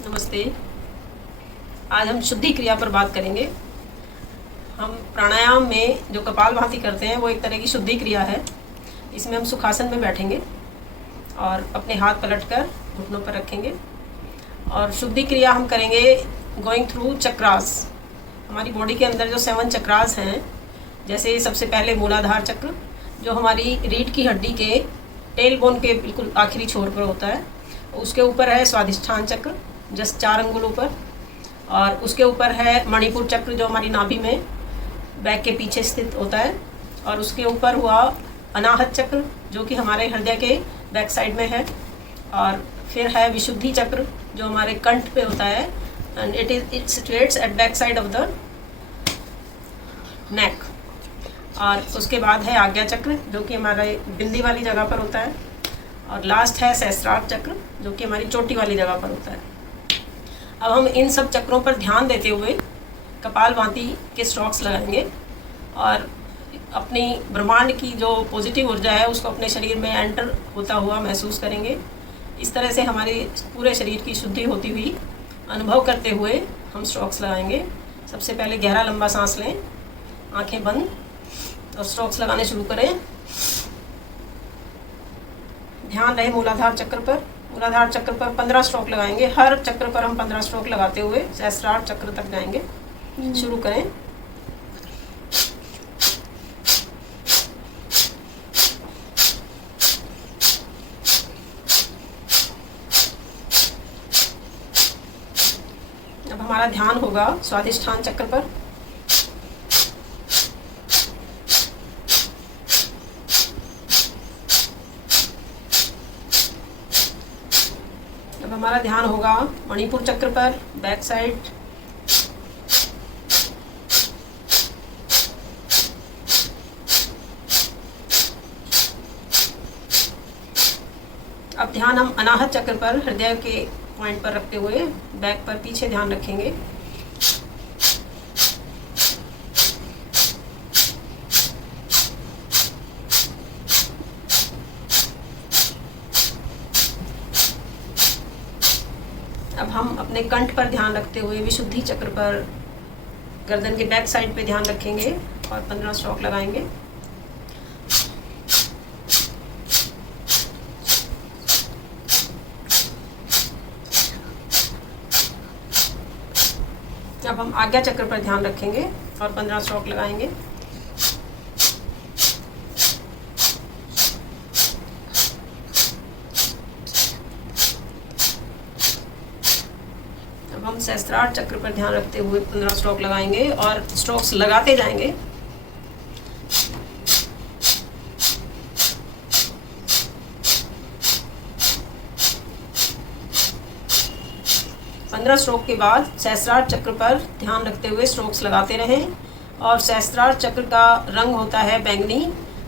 नमस्ते। आज हम शुद्धि क्रिया पर बात करेंगे। हम प्राणायाम में जो कपालभाति करते हैं वो एक तरह की शुद्धि क्रिया है। इसमें हम सुखासन में बैठेंगे और अपने हाथ पलटकर घुटनों पर रखेंगे और शुद्धि क्रिया हम करेंगे गोइंग थ्रू चक्रास। हमारी बॉडी के अंदर जो 7 चक्रास हैं, जैसे सबसे पहले मूलाधार चक्र जो हमारी रीढ़ की हड्डी के टेल बोन के बिल्कुल आखिरी छोर पर होता है। उसके ऊपर है स्वाधिष्ठान चक्र जस्ट 4 अंगुलों पर, और उसके ऊपर है मणिपुर चक्र जो हमारी नाभि में बैक के पीछे स्थित होता है, और उसके ऊपर हुआ अनाहत चक्र जो कि हमारे हृदय के बैक साइड में है, और फिर है विशुद्धि चक्र जो हमारे कंठ पे होता है and it situates at back side of the neck. और उसके बाद है आज्ञा चक्र जो कि हमारे बिंदी वाली जगह पर होता है, और लास्ट है सहस्त्रार चक्र जो कि हमारी चोटी वाली जगह पर होता है। अब हम इन सब चक्रों पर ध्यान देते हुए कपालभाति के स्ट्रोक्स लगाएंगे और अपनी ब्रह्मांड की जो पॉजिटिव ऊर्जा है उसको अपने शरीर में एंटर होता हुआ महसूस करेंगे। इस तरह से हमारे पूरे शरीर की शुद्धि होती हुई अनुभव करते हुए हम स्ट्रोक्स लगाएंगे। सबसे पहले गहरा लंबा सांस लें, आंखें बंद और स्ट्रोक्स लगाने शुरू करें। ध्यान रहे मूलाधार चक्र पर। मूलाधार चक्र पर 15 स्ट्रोक लगाएंगे। हर चक्र पर हम 15 स्ट्रोक लगाते हुए सहस्त्रार चक्र तक जाएंगे। शुरू करें। अब हमारा ध्यान होगा स्वाधिष्ठान चक्र पर। अब हमारा ध्यान होगा मणिपुर चक्र पर, बैक साइड। अब ध्यान हम अनाहत चक्र पर हृदय के पॉइंट पर रखते हुए बैक पर पीछे ध्यान रखेंगे। अब हम अपने कंठ पर ध्यान रखते हुए विशुद्धि चक्र पर गर्दन के बैक साइड पे ध्यान रखेंगे और 15 स्ट्रोक लगाएंगे। अब हम आज्ञा चक्र पर ध्यान रखेंगे और 15 स्ट्रोक लगाएंगे। अब हम सहस्त्रार चक्र पर ध्यान रखते हुए 15 स्ट्रोक लगाएंगे और स्ट्रोक्स लगाते जाएंगे। पंद्रह स्ट्रोक के बाद सहस्त्रार चक्र पर ध्यान रखते हुए स्ट्रोक्स लगाते रहें। और सहस्त्रार चक्र का रंग होता है बैंगनी,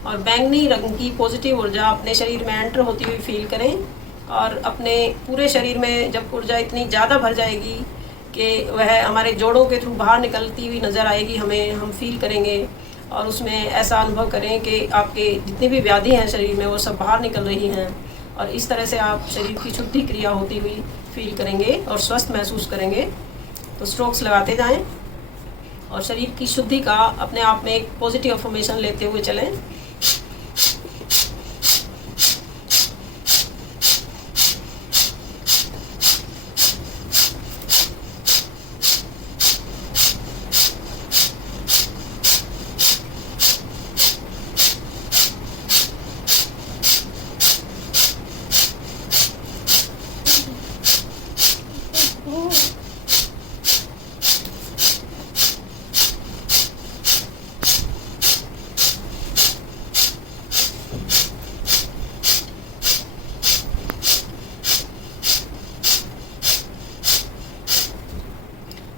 और बैंगनी रंग की पॉजिटिव ऊर्जा अपने शरीर में एंटर होती हुई फील करें। और अपने पूरे शरीर में जब ऊर्जा इतनी ज़्यादा भर जाएगी कि वह हमारे जोड़ों के थ्रू बाहर निकलती हुई नज़र आएगी, हम फील करेंगे और उसमें ऐसा अनुभव करें कि आपके जितनी भी व्याधि हैं शरीर में वो सब बाहर निकल रही हैं। और इस तरह से आप शरीर की शुद्धि क्रिया होती हुई फील करेंगे और स्वस्थ महसूस करेंगे। तो स्ट्रोक्स लगाते जाएं और शरीर की शुद्धि का अपने आप में एक पॉजिटिव अफर्मेशन लेते हुए चलें।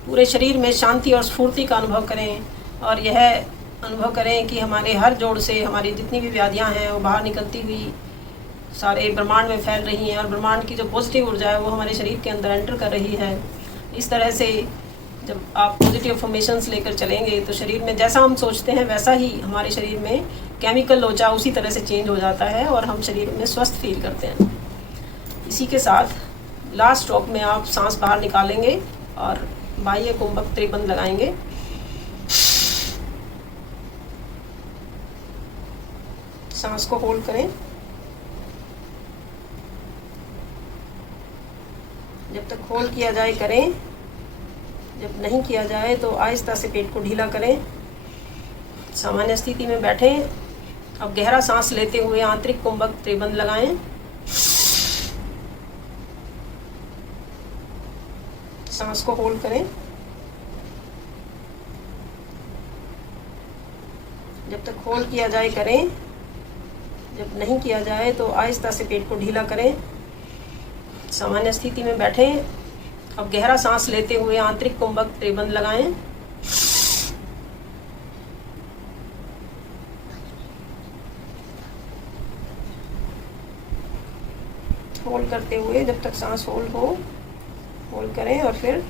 पूरे शरीर में शांति और स्फूर्ति का अनुभव करें और यह अनुभव करें कि हमारे हर जोड़ से हमारी जितनी भी व्याधियां हैं वो बाहर निकलती हुई सारे ब्रह्मांड में फैल रही हैं, और ब्रह्मांड की जो पॉजिटिव ऊर्जा है वो हमारे शरीर के अंदर एंटर कर रही है। इस तरह से जब आप पॉजिटिव अफर्मेशंस लेकर चलेंगे तो शरीर में जैसा हम सोचते हैं वैसा ही हमारे शरीर में केमिकल लोचा उसी तरह से चेंज हो जाता है और हम शरीर में स्वस्थ फील करते हैं। इसी के साथ लास्ट स्ट्रोक में आप सांस बाहर निकालेंगे और बाह्य कुंभक त्रिबंध लगाएंगे। सांस को होल्ड करें। जब तक होल्ड किया जाए करें, जब नहीं किया जाए तो आहिस्ता से पेट को ढीला करें। सामान्य स्थिति में बैठें। अब गहरा सांस लेते हुए आंतरिक कुंभक त्रिबंध लगाएं। सांस को होल्ड करें। जब तक होल्ड किया जाए करें, जब नहीं किया जाए तो आहिस्ता से पेट को ढीला करें। सामान्य स्थिति में बैठें। अब गहरा सांस लेते हुए आंतरिक कुंभक त्रिबंध लगाएं। होल्ड करते हुए जब तक सांस होल्ड करें और फिर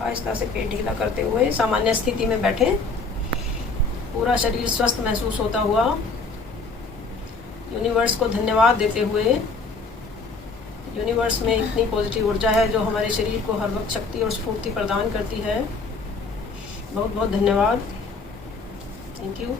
आहिस्ता से पेट ढीला करते हुए सामान्य स्थिति में बैठें। पूरा शरीर स्वस्थ महसूस होता हुआ यूनिवर्स को धन्यवाद देते हुए, यूनिवर्स में इतनी पॉजिटिव ऊर्जा है जो हमारे शरीर को हर वक्त शक्ति और स्फूर्ति प्रदान करती है। बहुत बहुत धन्यवाद। Thank you.